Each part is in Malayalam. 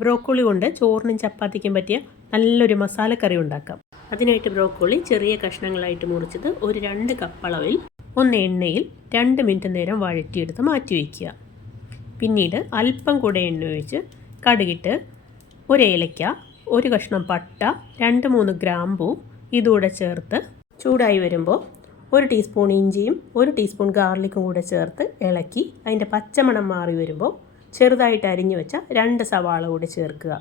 ബ്രോക്കോളി കൊണ്ട് ചോറിനും ചപ്പാത്തിക്കും പറ്റിയ നല്ലൊരു മസാലക്കറി ഉണ്ടാക്കാം. അതിനായിട്ട് ബ്രോക്കോളി ചെറിയ കഷ്ണങ്ങളായിട്ട് മുറിച്ചത് ഒരു 2 കപ്പ് അളവിൽ എണ്ണയിൽ 2 മിനിറ്റ് നേരം വഴറ്റിയെടുത്ത് മാറ്റി വയ്ക്കുക. പിന്നീട് അല്പം കൂടെ എണ്ണ ഒഴിച്ച് കടുകിട്ട് ഒരു ഏലക്ക, ഒരു കഷ്ണം പട്ട, 2-3 ഗ്രാമ്പൂ ഇതുകൂടെ ചേർത്ത് ചൂടായി വരുമ്പോൾ 1 ടീസ്പൂൺ ഇഞ്ചിയും 1 ടീസ്പൂൺ ഗാർലിക്കും കൂടെ ചേർത്ത് ഇളക്കി അതിൻ്റെ പച്ചമണം മാറി വരുമ്പോൾ ചെറുതായിട്ട് അരിഞ്ഞു വെച്ച 2 സവാള കൂടി ചേർക്കുക.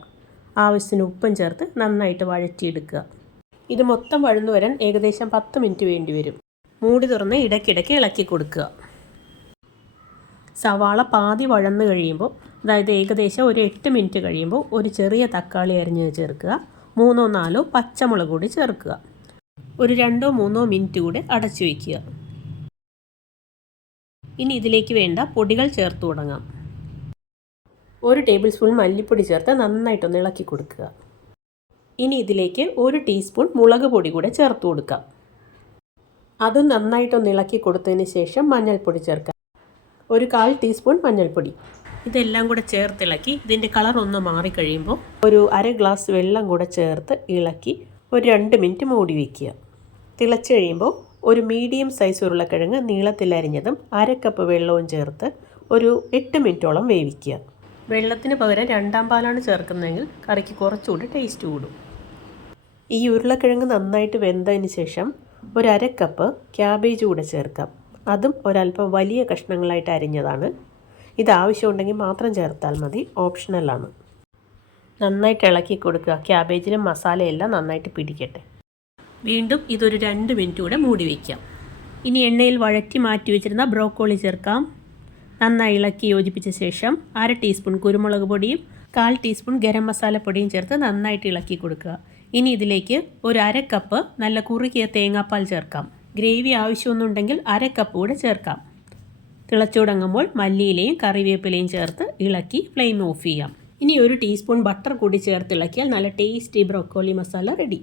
ആവശ്യത്തിന് ഉപ്പും ചേർത്ത് നന്നായിട്ട് വഴറ്റിയെടുക്കുക. ഇത് മൊത്തം വഴന്നു വരാൻ ഏകദേശം 10 മിനിറ്റ് വേണ്ടി വരും. മൂടി തുറന്ന് ഇടയ്ക്കിടയ്ക്ക് ഇളക്കി കൊടുക്കുക. സവാള പാതി വഴന്നു കഴിയുമ്പോൾ, അതായത് ഏകദേശം ഒരു 8 മിനിറ്റ് കഴിയുമ്പോൾ ഒരു ചെറിയ തക്കാളി അരിഞ്ഞ് ചേർക്കുക. 3-4 പച്ചമുളക് കൂടി ചേർക്കുക. ഒരു 2-3 മിനിറ്റ് കൂടി അടച്ചു വയ്ക്കുക. ഇനി ഇതിലേക്ക് വേണ്ട പൊടികൾ ചേർത്ത് തുടങ്ങാം. 1 ടേബിൾ സ്പൂൺ മല്ലിപ്പൊടി ചേർത്ത് നന്നായിട്ടൊന്ന് ഇളക്കി കൊടുക്കുക. ഇനി ഇതിലേക്ക് 1 ടീസ്പൂൺ മുളക് പൊടി കൂടെ ചേർത്ത് കൊടുക്കാം. അത് നന്നായിട്ടൊന്ന് ഇളക്കി കൊടുത്തതിന് ശേഷം മഞ്ഞൾപ്പൊടി ചേർക്കാം. ഒരു 1/4 ടീസ്പൂൺ മഞ്ഞൾപ്പൊടി. ഇതെല്ലാം കൂടെ ചേർത്തിളക്കി ഇതിൻ്റെ കളർ ഒന്ന് മാറിക്കഴിയുമ്പോൾ ഒരു 1/2 ഗ്ലാസ് വെള്ളം കൂടെ ചേർത്ത് ഇളക്കി ഒരു 2 മിനിറ്റ് മൂടി വയ്ക്കുക. തിളച്ച് കഴിയുമ്പോൾ ഒരു മീഡിയം സൈസ് ഉരുളക്കിഴങ്ങ് നീളത്തിൽ അരിഞ്ഞതും 1/2 കപ്പ് വെള്ളവും ചേർത്ത് ഒരു 8 മിനിറ്റോളം വേവിക്കുക. വെള്ളത്തിന് പകരം 2ാം പാലാണ് ചേർക്കുന്നതെങ്കിൽ കറിക്ക് കുറച്ചുകൂടി ടേസ്റ്റ് കൂടും. ഈ ഉരുളക്കിഴങ്ങ് നന്നായിട്ട് വെന്തതിന് ശേഷം ഒരു 1/2 കപ്പ് ക്യാബേജ് കൂടെ ചേർക്കാം. അതും ഒരല്പം വലിയ കഷ്ണങ്ങളായിട്ട് അരിഞ്ഞതാണ്. ഇത് ആവശ്യമുണ്ടെങ്കിൽ മാത്രം ചേർത്താൽ മതി, ഓപ്ഷണലാണ്. നന്നായിട്ട് ഇളക്കി കൊടുക്കുക. ക്യാബേജിലും മസാലയെല്ലാം നന്നായിട്ട് പിടിക്കട്ടെ. വീണ്ടും ഇതൊരു 2 മിനിറ്റ് കൂടെ മൂടി വയ്ക്കാം. ഇനി എണ്ണയിൽ വഴറ്റി മാറ്റി വെച്ചിരുന്ന ബ്രോക്കോളി ചേർക്കാം. നന്നായി ഇളക്കി യോജിപ്പിച്ച ശേഷം 1/2 ടീസ്പൂൺ കുരുമുളക് പൊടിയും 1/4 ടീസ്പൂൺ ഗരം മസാലപ്പൊടിയും ചേർത്ത് നന്നായിട്ട് ഇളക്കി കൊടുക്കുക. ഇനി ഇതിലേക്ക് ഒരു 1/2 കപ്പ് നല്ല കുറുകിയ തേങ്ങാപ്പാൽ ചേർക്കാം. ഗ്രേവി ആവശ്യമൊന്നുണ്ടെങ്കിൽ 1/2 കപ്പ് കൂടെ ചേർക്കാം. തിളച്ചുടങ്ങുമ്പോൾ മല്ലിയിലയും കറിവേപ്പിലയും ചേർത്ത് ഇളക്കി ഫ്ലെയിം ഓഫ് ചെയ്യാം. ഇനി ഒരു ടീസ്പൂൺ ബട്ടർ കൂടി ചേർത്ത് ഇളക്കിയാൽ നല്ല tasty broccoli masala ready.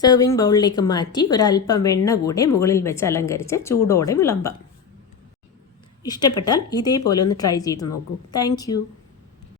Serving ബൗളിലേക്ക് മാറ്റി ഒരല്പം വെണ്ണ കൂടെ മുകളിൽ വെച്ച് അലങ്കരിച്ച് ചൂടോടെ വിളമ്പാം. ഇഷ്ടപ്പെട്ടാൽ ഇതേപോലെ ഒന്ന് ട്രൈ ചെയ്ത് നോക്കൂ. താങ്ക്